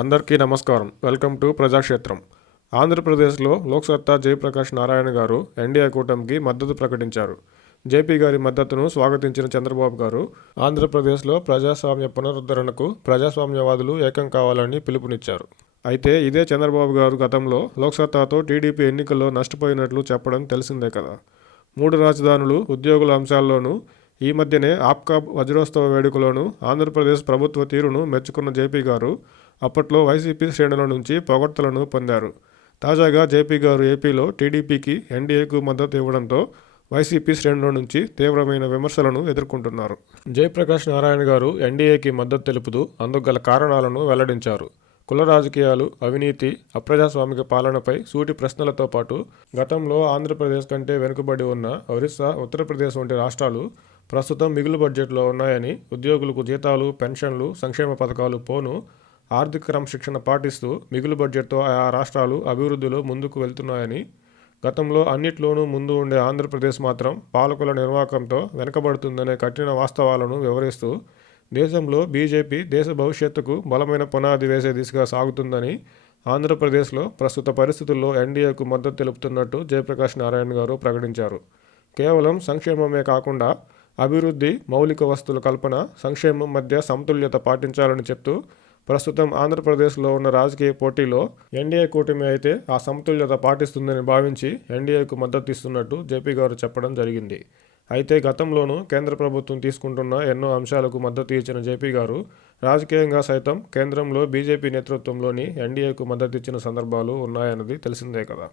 అందరికీ నమస్కారం. Welcome to Prajakshetram. ఆంధ్రప్రదేశ్లో లోక్సత్తా జయప్రకాష్ నారాయణ గారు ఎన్డీఏ కూటమికి మద్దతు ప్రకటించారు. జేపీ గారి మద్దతును స్వాగతించిన చంద్రబాబు గారు ఆంధ్రప్రదేశ్లో ప్రజాస్వామ్య పునరుద్ధరణకు ప్రజాస్వామ్యవాదులు ఏకం కావాలని పిలుపునిచ్చారు. అయితే ఇదే చంద్రబాబు గారు గతంలో లోక్సత్తాతో టీడీపీ ఎన్నికల్లో నష్టపోయినట్లు చెప్పడం తెలిసిందే కదా. 3 రాజధానులు, ఉద్యోగుల అంశాల్లోనూ ఈ మధ్యనే ఆప్కా వజ్రోత్సవ వేడుకలోనూ ఆంధ్రప్రదేశ్ ప్రభుత్వ తీరును మెచ్చుకున్న జేపీ గారు అప్పట్లో వైసీపీ శ్రేణుల నుంచి పొగడ్తలను పొందారు. తాజాగా జేపీ గారు ఏపీలో టీడీపీకి, ఎన్డీఏకు మద్దతు ఇవ్వడంతో వైసీపీ శ్రేణుల నుంచి తీవ్రమైన విమర్శలను ఎదుర్కొంటున్నారు. జయప్రకాష్ నారాయణ గారు ఎన్డీఏకి మద్దతు తెలుపుతూ అందుకు గల కారణాలను వెల్లడించారు. కుల రాజకీయాలు, అవినీతి, అప్రజాస్వామిక పాలనపై సూటి ప్రశ్నలతో పాటు గతంలో ఆంధ్రప్రదేశ్ కంటే వెనుకబడి ఉన్న ఒరిస్సా, ఉత్తరప్రదేశ్ వంటి రాష్ట్రాలు ప్రస్తుతం మిగులు బడ్జెట్లో ఉన్నాయని, ఉద్యోగులకు జీతాలు, పెన్షన్లు, సంక్షేమ పథకాలు పోను ఆర్థిక క్రమశిక్షణ పాటిస్తూ మిగులు బడ్జెట్తో ఆయా రాష్ట్రాలు అభివృద్ధిలో ముందుకు వెళ్తున్నాయని, గతంలో అన్నిట్లోనూ ముందు ఉండే ఆంధ్రప్రదేశ్ మాత్రం పాలకుల నిర్వాకంతో వెనుకబడుతుందనే కఠిన వాస్తవాలను వివరిస్తూ దేశంలో బీజేపీ దేశ భవిష్యత్తుకు బలమైన పునాది వేసే దిశగా సాగుతుందని, ఆంధ్రప్రదేశ్లో ప్రస్తుత పరిస్థితుల్లో ఎన్డీఏకు మద్దతు తెలుపుతున్నట్టు జయప్రకాష్ నారాయణ గారు ప్రకటించారు. కేవలం సంక్షేమమే కాకుండా అభివృద్ధి, మౌలిక వసతుల కల్పన, సంక్షేమం మధ్య సమతుల్యత పాటించాలని చెప్తూ ప్రస్తుతం ఆంధ్రప్రదేశ్లో ఉన్న రాజకీయ పోటీలో ఎన్డీఏ కూటమి అయితే ఆ సమతుల్యత పాటిస్తుందని భావించి ఎన్డీఏకు మద్దతు ఇస్తున్నట్టు జేపీ గారు చెప్పడం జరిగింది. అయితే గతంలోనూ కేంద్ర ప్రభుత్వం తీసుకుంటున్న ఎన్నో అంశాలకు మద్దతు ఇచ్చిన జేపీ గారు రాజకీయంగా సైతం కేంద్రంలో బీజేపీ నేతృత్వంలోని ఎన్డీఏకు మద్దతు ఇచ్చిన సందర్భాలు ఉన్నాయన్నది తెలిసిందే కదా.